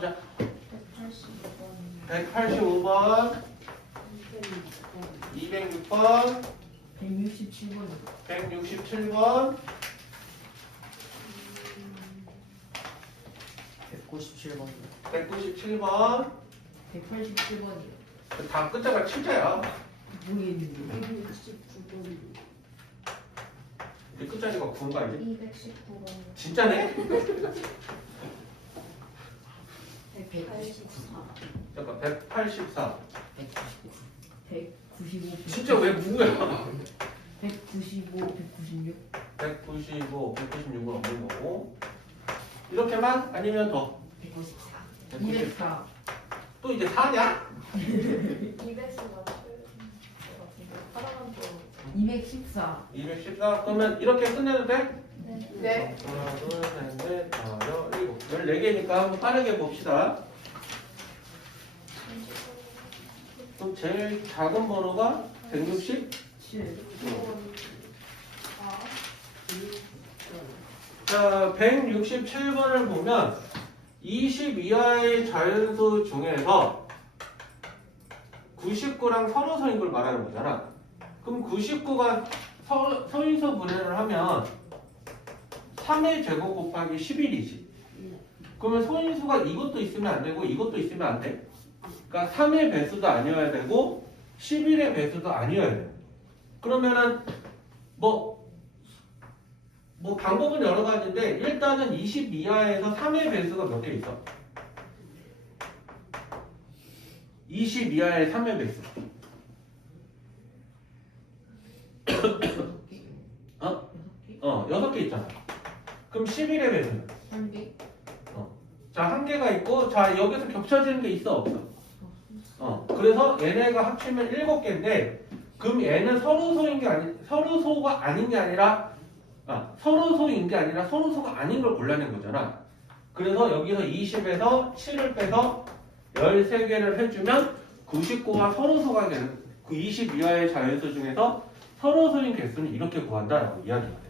찾아보자. 185번 185번, 206번 167번, 167번 197번 197번 187번이요. 다 끝자가 칠자야. 모르겠는데. 이 끝자리가 9인가 이제? 219번 진짜네? 184 잠깐 184. 195, 진짜 왜 누구야? 195, 196, 195, 196은 없는 거고 이렇게만 아니면 더 194, 190. 204, 또 이제 4냐? 200수 맞출 것 같은데 하나만 더 214, 214 그러면 이렇게 끝내도 돼? 네. 하나, 둘, 셋, 넷, 다섯, 일곱 14개니까 한번 빠르게 봅시다 그럼 제일 작은 번호가 160? 7, 자, 167번을 보면 20 이하의 자연수 중에서 99랑 서로 서인 걸 말하는 거잖아. 그럼 99가 서, 서인수 분해를 하면 3의 제곱 곱하기 11이지. 그러면 서인수가 이것도 있으면 안 되고 이것도 있으면 안 돼. 그러니까 3의 배수도 아니어야 되고 11의 배수도 아니어야 돼. 그러면은 뭐뭐 방법은 여러 가지인데 일단은 20 이하에서 3의 배수가 몇 개 있어? 20 이하의 3의 배수. 어? 어, 6개 있잖아. 그럼 11의 배수는? 3개, 자, 한 개가 있고, 자, 여기서 겹쳐지는 게 있어, 없어? 어, 그래서 얘네가 합치면 7개인데, 그럼 얘는 서로소인 게 아니, 서로소가 아닌 게 아니라, 아, 서로소인 게 아니라 서로소가 아닌 걸 골라낸 거잖아. 그래서 여기서 20에서 7을 빼서 13개를 해주면 99와 서로소가 되는 그 20 이하의 자연수 중에서 서로소인 개수는 이렇게 구한다라고 이야기가 돼요.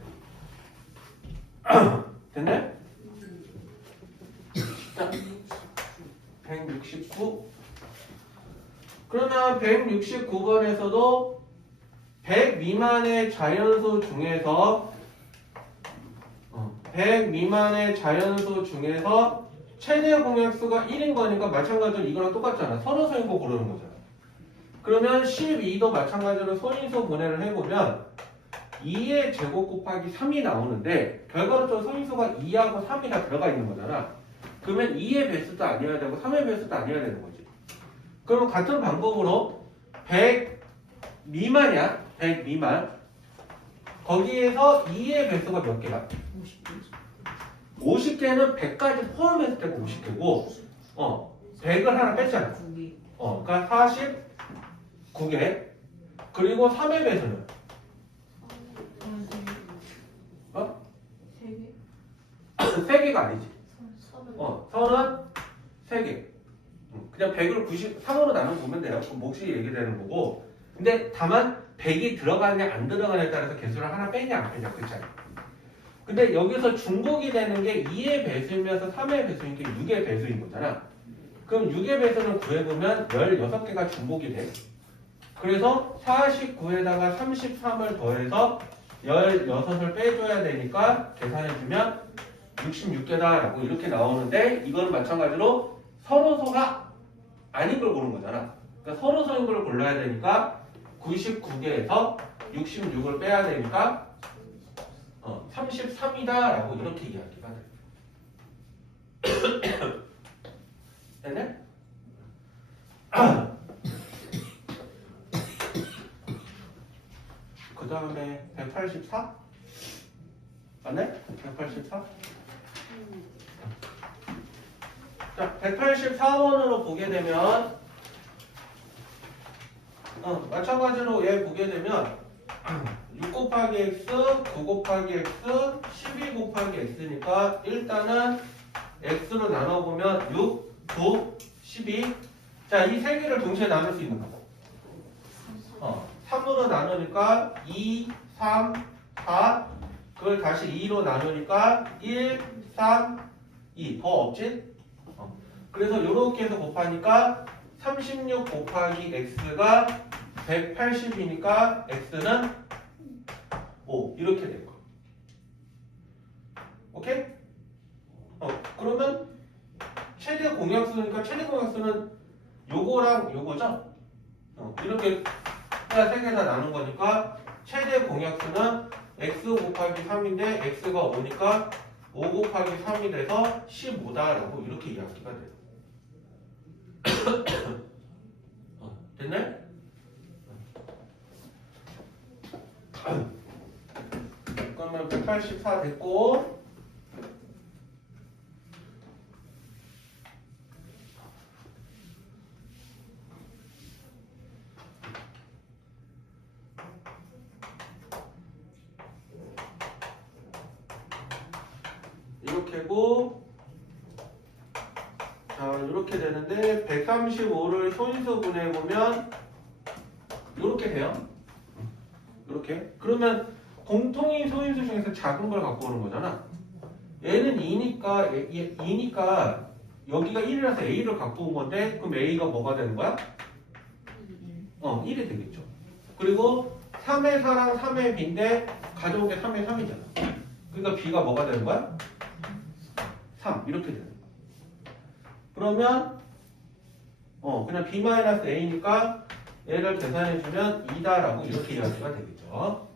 됐네? 자, 169. 그러면 169번에서도 100 미만의 자연수 중에서 어, 100 미만의 자연수 중에서 최대 공약수가 1인 거니까 마찬가지로 이거랑 똑같잖아. 서로 서인거 고르는 거잖아. 그러면 12도 마찬가지로 소인수 분해를 해보면 2의 제곱 곱하기 3이 나오는데 결과적으로 소인수가 2하고 3이 다 들어가 있는 거잖아. 그러면 2의 배수도 아니어야 되고 3의 배수도 아니어야 되는 거지. 그럼 같은 방법으로 100 미만이야. 100 미만. 거기에서 2의 배수가 몇 개야? 50개, 50개는 100까지 포함했을 때가 50개고 어, 100을 하나 뺐잖아. 9개, 어, 그러니까 49개. 그리고 3의 배수는 3개, 어? 3개, 3개가 아니지. 서른 어, 선은 3개. 음, 그냥 100을 93으로 나눠 보면 돼요. 그럼 몫이 얘기되는 거고. 근데 다만 100이 들어가느냐 안 들어가냐에 따라서 개수를 하나 빼냐 안 빼냐 그렇잖아. 근데 여기서 중복이 되는 게 2의 배수이면서 3의 배수인 게 6의 배수인 거잖아. 그럼 6의 배수는 구해보면 16개가 중복이 돼. 그래서 49에다가 33을 더해서 16을 빼줘야 되니까 계산해주면 66개다라고 이렇게 나오는데 이거는 마찬가지로 서로소가 아닌 걸 고른 거잖아. 그러니까 서로소인 걸 골라야 되니까 99개에서 66을 빼야 되니까 어, 33이다라고 이렇게 이야기가 돼. 됐네? 그 다음에 184? 맞네? 184? 자, 184번으로 보게 되면 어, 마찬가지로 얘 보게 되면 6 곱하기 x, 9 곱하기 x, 12 곱하기 x니까 일단은 x로 나눠보면 6, 9, 12 자, 이 세 개를 동시에 나눌 수 있는 거고 어, 3으로 나누니까 2, 3, 4 그걸 다시 2로 나누니까 1, 3, 2 더 없지? 어. 그래서 요렇게 해서 곱하니까 36 곱하기 x가 180이니까 x는 5 이렇게 된 거. 오케이? 어 그러면 최대 공약수니까 최대 공약수는 요거랑 요거죠? 어, 이렇게 해야 세개 다 나눈 거니까 최대 공약수는 x 곱하기 3인데 x가 5니까 5 곱하기 3이 돼서 15다라고 이렇게 이야기가 돼요. 어, 됐네? 그러면 184 됐고 이렇게고 자 이렇게 되는데 135를 소인수 분해해보면 이렇게 돼요? 이렇게? 그러면 공통인 소인수 중에서 작은 걸 갖고 오는 거잖아. 얘는 2니까 얘, 얘 2니까 여기가 1이라서 A를 갖고 온 건데 그럼 A가 뭐가 되는 거야? 어 1이 되겠죠. 그리고 3의 4랑 3의 B인데 가져온 게 3의 3이잖아. 그러니까 B가 뭐가 되는 거야? 3 이렇게 되는 거야. 그러면 어 그냥 b-a니까 얘를 계산해 주면 2다라고 이렇게 이야기가 되겠죠.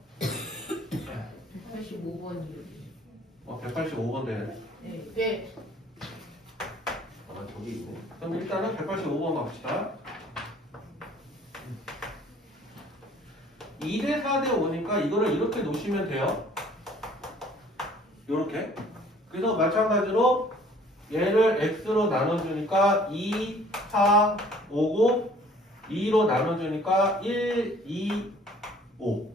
85번이요. 어 185번 되네. 네. 네. 아 저기 있네. 그럼 일단은 185번 갑시다. 2대 4대 5니까 이거를 이렇게 놓으시면 돼요. 요렇게. 그래서 마찬가지로 얘를 x로 나눠주니까 2, 4, 5고 2로 나눠주니까 1, 2, 5.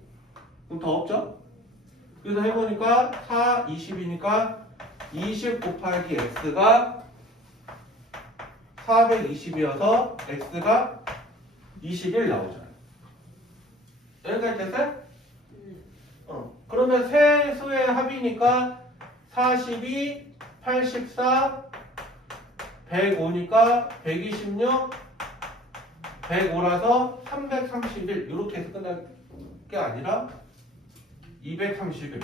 그럼 더 없죠? 그래서 해보니까 4, 20이니까 20 곱하기 x가 420이어서 x가 21 나오잖아요. 여기까지 됐어요? 어. 그러면 세 수의 합이니까 42, 84, 105니까 126, 105라서 331 이렇게 해서 끝날 게 아니라 231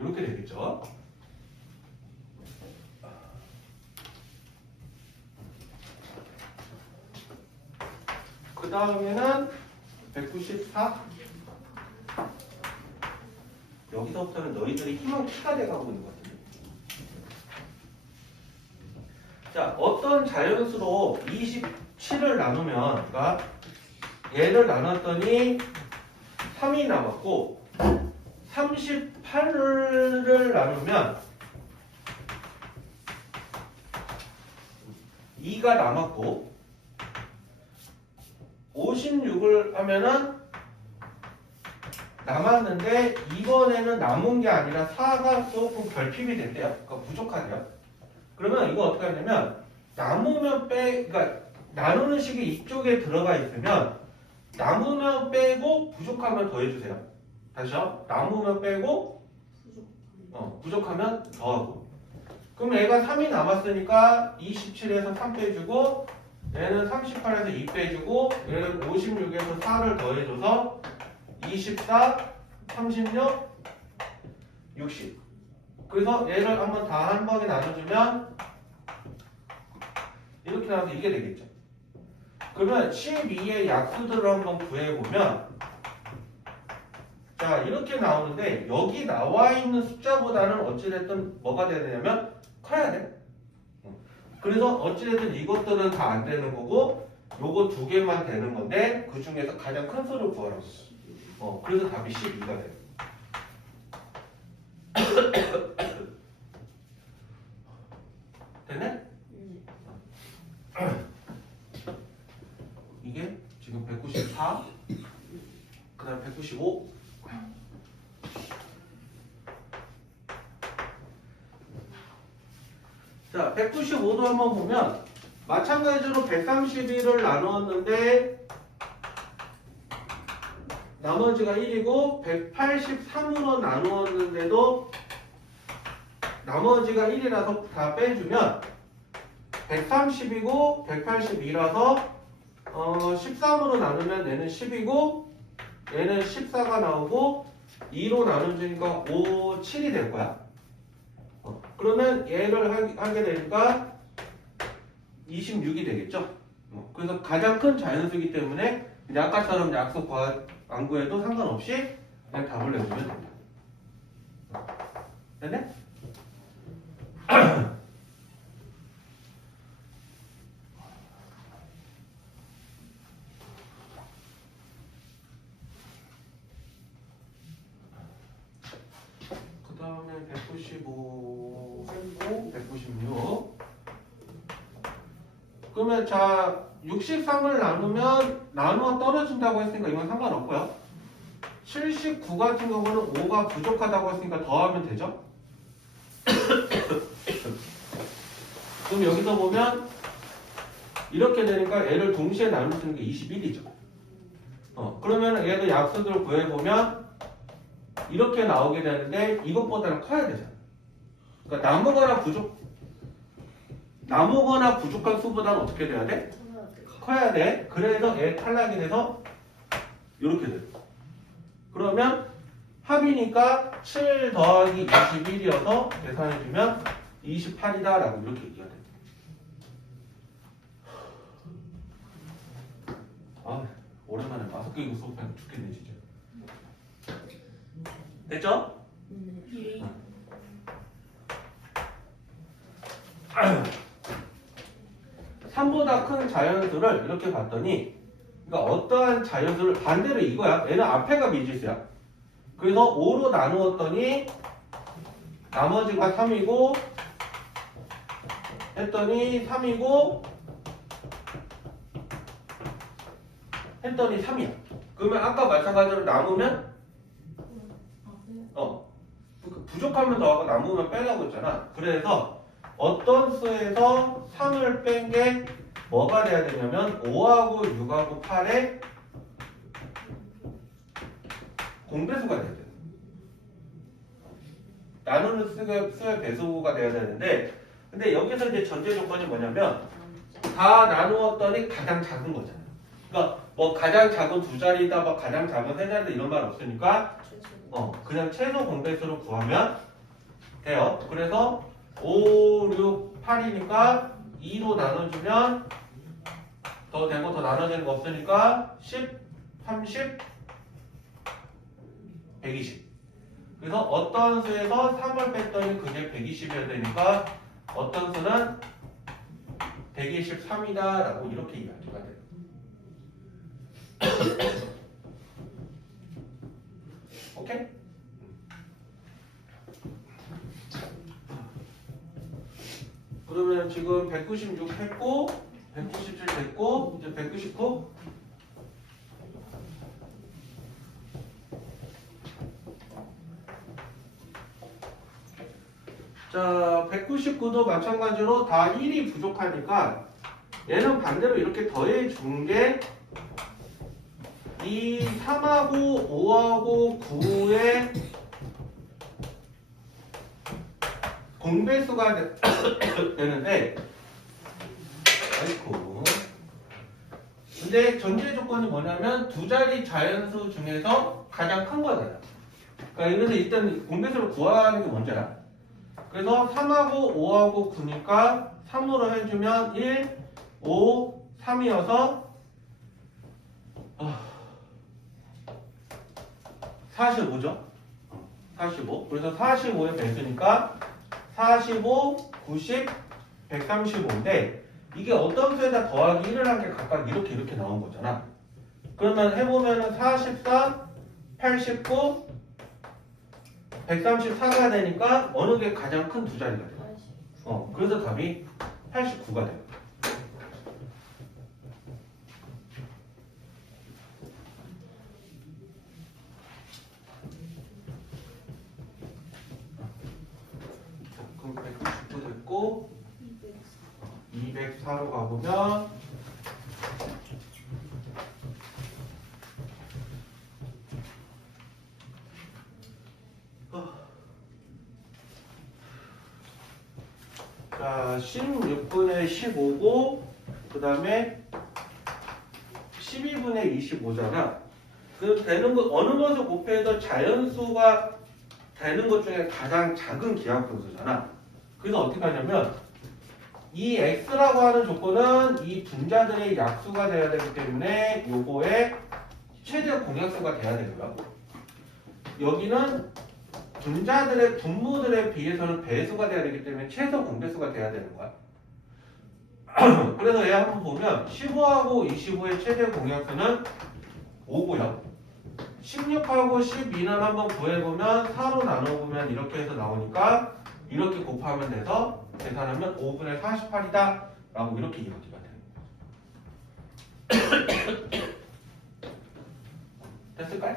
이렇게 되겠죠. 그 다음에는 194 여기서부터는 너희들이 희망 키가 돼가고 있는 것 같아요. 자, 어떤 자연수로 27을 나누면, 그러니까 얘를 나눴더니 3이 남았고, 38을 나누면 2가 남았고, 56을 하면은 남았는데 이번에는 남은 게 아니라 4가 조금 결핍이 됐대요. 그러니까 부족하대요. 그러면 이거 어떻게 하냐면 남으면 빼, 그러니까 나누는 식이 이쪽에 들어가 있으면 남으면 빼고 부족하면 더해주세요. 다시요. 남으면 빼고 어, 부족하면 더하고. 그럼 얘가 3이 남았으니까 27에서 3 빼주고 얘는 38에서 2 빼주고 얘는 56에서 4를 더해줘서 24, 36, 60. 그래서 얘를 한번 다 한 번에 나눠주면 이렇게 나와서 이게 되겠죠. 그러면 12의 약수들을 한번 구해보면 자 이렇게 나오는데 여기 나와 있는 숫자보다는 어찌됐든 뭐가 돼야 되냐면 커야 돼. 응. 그래서 어찌됐든 이것들은 다 안 되는 거고 요거 두 개만 되는 건데 그 중에서 가장 큰 수를 구하라고. 어, 그래서 답이 12가 돼요. 됐네? 이게 지금 194, 그 다음 195. 자, 195도 한번 보면 마찬가지로 131을 나누었는데 나머지가 1이고 183으로 나누었는데도 나머지가 1이라서 다 빼주면 130이고 182라서 어, 13으로 나누면 얘는 10이고 얘는 14가 나오고 2로 나눠주니까 5, 7이 될 거야. 어, 그러면 얘를 하, 하게 되니까 26이 되겠죠. 어, 그래서 가장 큰 자연수이기 때문에 아까처럼 약속 구하, 안 구해도 상관없이 그냥 답을 내주면 됩니다. 됐네? 그 다음에 195 했고 196 그러면 자 63을 나누면 나누어 떨어진다고 했으니까 이건 상관없고요. 79 같은 경우는 5가 부족하다고 했으니까 더하면 되죠? 그럼 여기서 보면 이렇게 되니까 얘를 동시에 있는 게 21이죠. 어, 그러면 얘도 약수들 구해보면 이렇게 나오게 되는데 이것보다는 커야 되잖아. 그러니까 나무거나 부족 나무거나 부족한 수보다는 어떻게 돼야 돼? 커야 돼. 그래서 얘 탈락이 돼서 이렇게 돼. 그러면 합이니까 7 더하기 21이어서 계산해주면 28이다 라고 이렇게 얘기가 돼. 아 오랜만에 마스크 끼고 수업하니까 죽겠네 진짜. 됐죠? 예. 3보다 큰 자연수를 이렇게 봤더니 그러니까 어떠한 자연수를 반대로 이거야. 얘는 앞에가 미지수야. 그래서 5로 나누었더니 나머지가 3이고 했더니 3이고 했더니 3이야. 그러면 아까 마찬가지로 나누면 어 부- 부족하면 더하고 남으면 빼라고 했잖아. 그래서 어떤 수에서 3을 뺀게 뭐가 돼야 되냐면 5하고 6하고 8의 공배수가 돼야 돼. 나누는 수의, 배수가 돼야 되는데 근데 여기서 이제 전제 조건이 뭐냐면 다 나누었더니 가장 작은 거잖아. 그러니까 뭐 가장 작은 두 자리다, 뭐 가장 작은 세 자리다 이런 말 없으니까 어, 그냥 최소 공배수로 구하면 돼요. 그래서 5, 6, 8이니까 2로 나눠주면 더 되고 더 나눠지는 거 없으니까 10, 30, 120. 그래서 어떤 수에서 3을 뺐더니 그게 120이어야 되니까 어떤 수는 123이다 라고 이렇게 이야기가 돼요. 오케이? 지금 196 했고 197 됐고 이제 199 자, 199도 마찬가지로 다 1이 부족하니까 얘는 반대로 이렇게 더해 준 게 이 3하고 5하고 9의 공배수가 되- 되는데 아이고 근데 전제 조건이 뭐냐면 두 자리 자연수 중에서 가장 큰 거잖아 그러니까 그래서 일단 공배수를 구하는 게 문제야 그래서 3하고 5하고 9니까 3으로 해주면 1, 5, 3이어서 45죠? 45. 그래서 45의 배수니까 45, 90, 135인데 이게 어떤 수에다 더하기 1을 한 게 각각 이렇게 이렇게 나온 거잖아. 그러면 해보면은 44, 89, 134가 되니까 어느 게 가장 큰 두 자리가 돼. 어, 그래서 답이 89가 돼요. 자, 그럼 190도 됐고 204로 가보면 자, 16분의 15고 그 다음에 12분의 25잖아. 그 되는 거 어느 것을 곱해도 자연수가 되는 것 중에 가장 작은 기하분수잖아. 그래서 어떻게 하냐면 이 x라고 하는 조건은 이 분자들의 약수가 돼야 되기 때문에 요거의 최대 공약수가 돼야 되고요. 여기는 분자들의 분모들에 비해서는 배수가 돼야 되기 때문에 최소 공배수가 돼야 되는 거야. 그래서 얘 한번 보면 15하고 25의 최대 공약수는 5고요. 16하고 12는 한번 구해보면 4로 나눠보면 이렇게 해서 나오니까 이렇게 곱하면 돼서 계산하면 5분의 48이다 라고 이렇게 이야기가 되는 거예요. 됐을까요?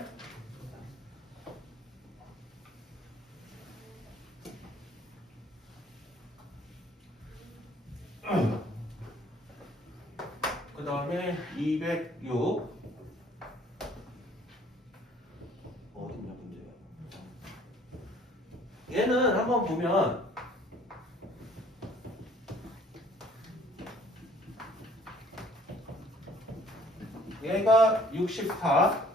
그 다음에 206 어딨냐 문제가 얘는 한번 보면 얘가 64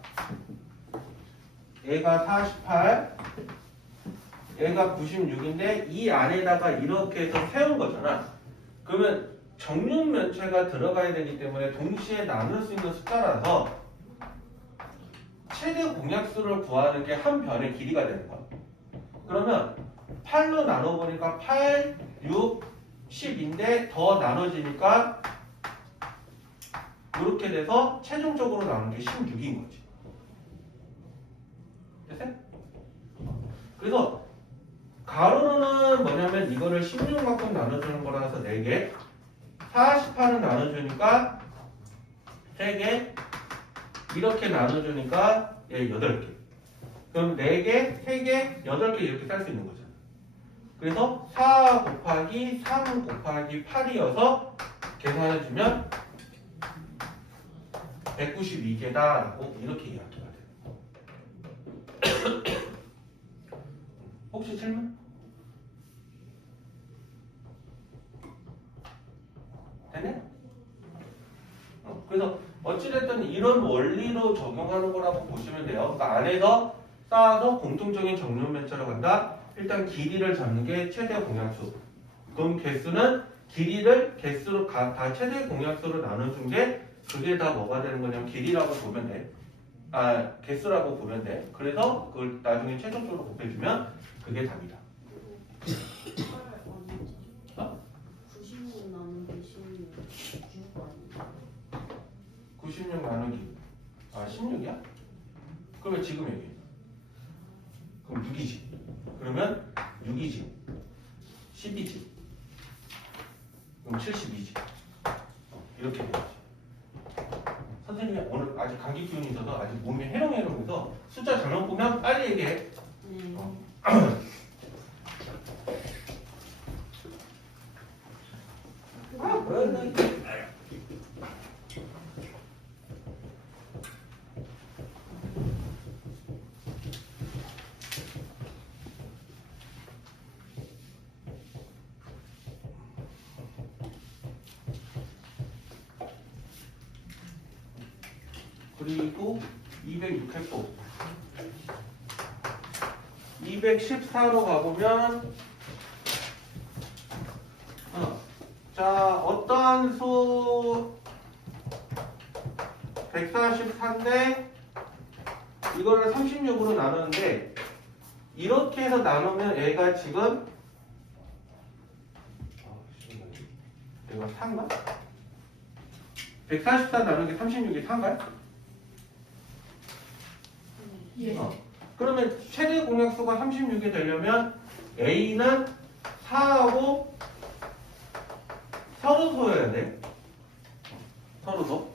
얘가 48 얘가 96인데 이 안에다가 이렇게 해서 세운 거잖아 그러면 정육 면체가 들어가야 되기 때문에 동시에 나눌 수 있는 숫자라서 최대 공약수를 구하는 게 한 변의 길이가 되는 거야. 그러면 8로 나눠보니까 8, 6, 10인데 더 나눠지니까 이렇게 돼서 최종적으로 나오는 게 16인 거지. 됐어요? 그래서 가로는 뭐냐면 이거를 16만큼 나눠주는 거라서 4개 48은 나눠주니까 3개 이렇게 나눠주니까 얘 8개 그럼 4개, 3개, 8개 이렇게 쌀 수 있는 거잖아 그래서 4 곱하기 3 곱하기 8이어서 계산해주면 192개다 라고 이렇게 이야기가 돼요 혹시 질문? 되네? 어, 그래서 어찌됐든 이런 원리로 적용하는 거라고 보시면 돼요. 그러니까 안에서 쌓아서 공통적인 정렬 면체로 간다. 일단 길이를 잡는 게 최대 공약수. 그럼 개수는 길이를 개수로 가- 다 최대 공약수로 나눠준 게 그게 다 뭐가 되는 거냐면 길이라고 보면 돼. 아 개수라고 보면 돼. 그래서 그걸 나중에 최종적으로 곱해주면 그게 답이다. 96 나누기 16 6 아니야? 96 나누기 아 16이야? 그러면 지금 여기 그럼 6이지 그러면 6이지 10이지 그럼 72지 이렇게 되지 선생님이 오늘 아직 감기 기운이 있어서 아직 몸이 해롱해롱해서 숫자 잘못 보면 빨리 얘기해 네. 어. 아 뭐야 너 이게 그리고 206회포 214로 가보면 어, 자 어떠한 수 144인데 이거를 36으로 나누는데 이렇게 해서 나누면 얘가 지금 어, 이거 4인가? 144 나누기 36이 4인가요? 예. 어. 그러면 최대 공약수가 36이 되려면 A는 4하고 서로소여야 돼. 서로소.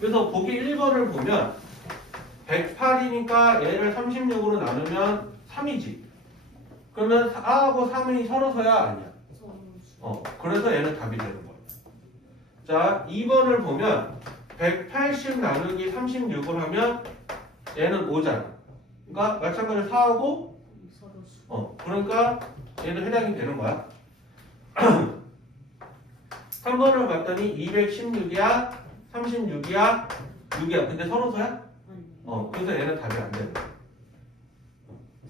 그래서 보기 1번을 보면 108이니까 얘를 36으로 나누면 3이지. 그러면 4하고 3이 서로소야 아니야. 어, 그래서 얘는 답이 되는 거야. 자, 2번을 보면 180 나누기 36을 하면 얘는 5잖아. 그러니까 마찬가지로 4하고 서로 수. 어, 그러니까 얘도 해당이 되는 거야. 3번을 봤더니 216이야, 36이야, 6이야. 근데 서로소야? 아니. 어, 그래서 얘는 답이 안 되는 거야.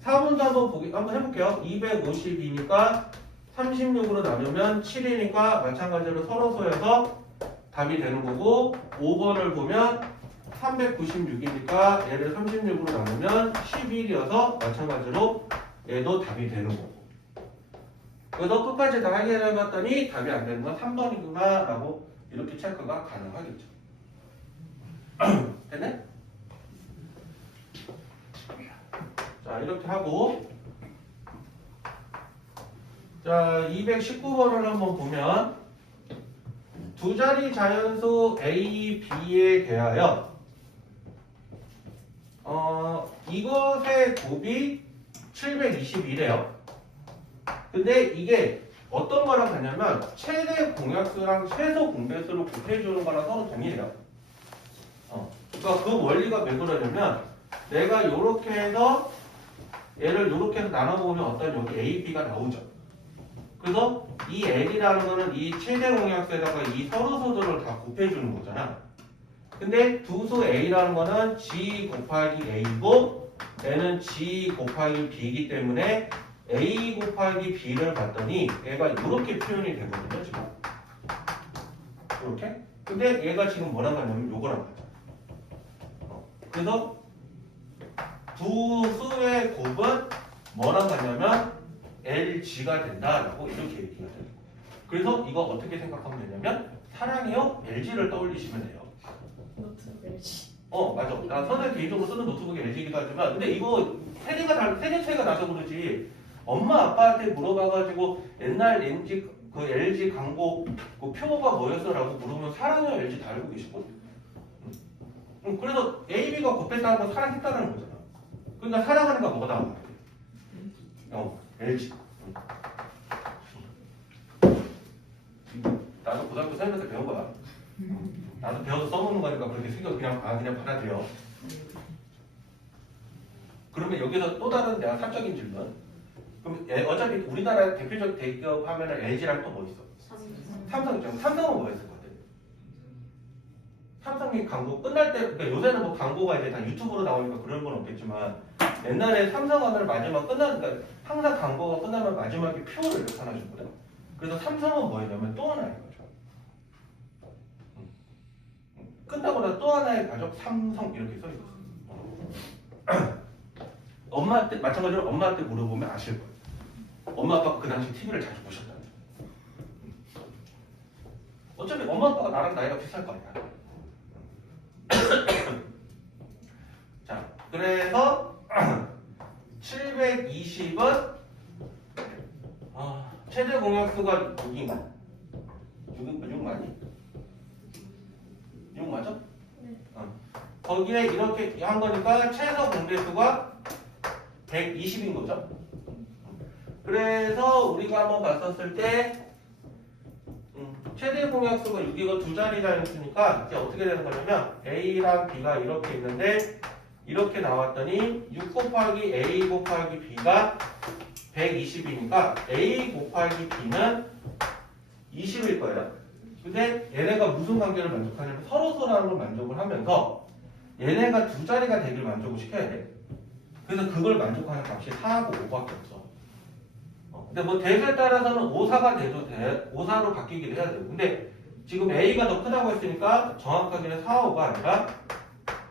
4번도 한번 보기, 한번 해볼게요. 252니까 36으로 나누면 7이니까 마찬가지로 서로소여서 답이 되는 거고 5번을 보면 396이니까 얘를 36으로 나누면 11이어서 마찬가지로 얘도 답이 되는 거고. 그래서 끝까지 다 해결해봤더니 답이 안 되는 건 3번이구나 라고 이렇게 체크가 가능하겠죠. 됐네? 자 이렇게 하고. 자 219번을 한번 보면 두 자리 자연수 A, B에 대하여 어 이것의 곱이 721이에요. 근데 이게 어떤 거랑 같냐면 최대 공약수랑 최소 공배수를 곱해주는 거랑 서로 동일해요. 어, 그러니까 그 원리가 왜 그러냐면 내가 이렇게 해서 얘를 이렇게 해서 나눠보면 어떤 여기 A, B가 나오죠. 그래서 이 L이라는 거는 이 최대 공약수에다가 이 서로 소들을 다 곱해주는 거잖아. 근데 두수 A라는 거는 G 곱하기 A고 얘는 G 곱하기 B이기 때문에 A 곱하기 B를 봤더니 얘가 이렇게 표현이 되거든요, 지금. 이렇게. 근데 얘가 지금 뭐랑 같냐면 요거랑 같아. 어, 그래서 두 수의 곱은 뭐랑 같냐면 LG가 된다라고 이렇게 얘기가 돼요. 그래서 이거 어떻게 생각하면 되냐면 사랑해요 LG를 떠올리시면 돼요. 노트 멜시. 어 맞아. 나 선생님 개인적으로 쓰는 노트북이 LG이기도 하지만 근데 이거 세대가 다 세대 차이가 나서 그러지. 엄마 아빠한테 물어봐가지고 옛날 LG 그 LG 광고 그 표가 뭐였어라고 물으면 사랑해요 LG 다 알고 계시거든. 응. 응, 그래서 AB가 곱했다는 건 사랑했다는 거잖아. 그러니까 사랑하는 건 뭐다? 어 LG. 나도 고등학교 생각때 배운 거야. 나도 배워서 써먹는 거니까 그렇게 생각 그냥 아 그냥 받아들여. 그러면 여기서 또 다른 내가 사적인 질문. 그럼 예, 어차피 우리나라 대표적 대기업 하면은 LG랑 또 뭐 있어? 삼. 삼성 있잖아. 삼성은 뭐 했을 것 같아? 삼성이 광고 끝날 때, 그러니까 요새는 뭐 광고가 이제 다 유튜브로 나오니까 그런 건 없겠지만 옛날에 삼성하면 마지막 끝나니까 그러니까 항상 광고가 끝나면 마지막에 표를 줬거든. 그래서 삼성은 뭐였냐면 또 하나인 거죠. 음. 끝나고 나서 또 하나의 가족 삼성 이렇게 써 있었어. 엄마한테 마찬가지로 엄마한테 물어보면 아실 거예요. 엄마 아빠가 그 당시 TV를 자주 보셨다는. 어차피 엄마 아빠가 나랑 나이가 비슷할 거 아니야. 자, 그래서 720은 아, 최대 공약수가 6인가? 6, 6 맞니? 6 맞아? 네. 어. 거기에 이렇게 한 거니까 최소 공개수가 120인 거죠. 그래서 우리가 한번 봤었을 때 음, 최대 공약수가 6이고 두 자리 자연수니까 이제 어떻게 되는 거냐면 A랑 B가 이렇게 있는데 이렇게 나왔더니 6 곱하기 A 곱하기 B가 120이니까 A 곱하기 B는 20일 거예요. 근데 얘네가 무슨 관계를 만족하냐면 서로서라는 걸 만족을 하면서 얘네가 두 자리가 되길 만족을 시켜야 돼. 그래서 그걸 만족하는 값이 4하고 5밖에 없어. 어, 근데 뭐 대수에 따라서는 5, 4가 돼도 돼. 5, 4로 바뀌기도 해야 돼요. 근데 지금 A가 더 크다고 했으니까 정확하게는 4, 5가 아니라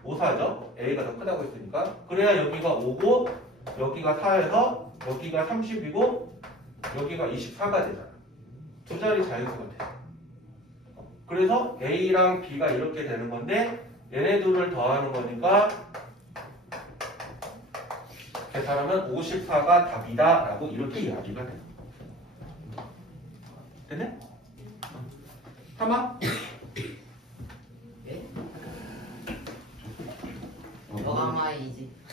5, 4죠. A가 더 크다고 했으니까. 그래야 여기가 5고 여기가 4에서 여기가 30이고 여기가 24가 되잖아. 두 자리 자연수가 돼. 어, 그래서 A랑 B가 이렇게 되는 건데 얘네 둘을 더하는 거니까 계산하면 54가 답이다 라고 이렇게 이야기가 돼요 됐네? 하마? 예? 어마이지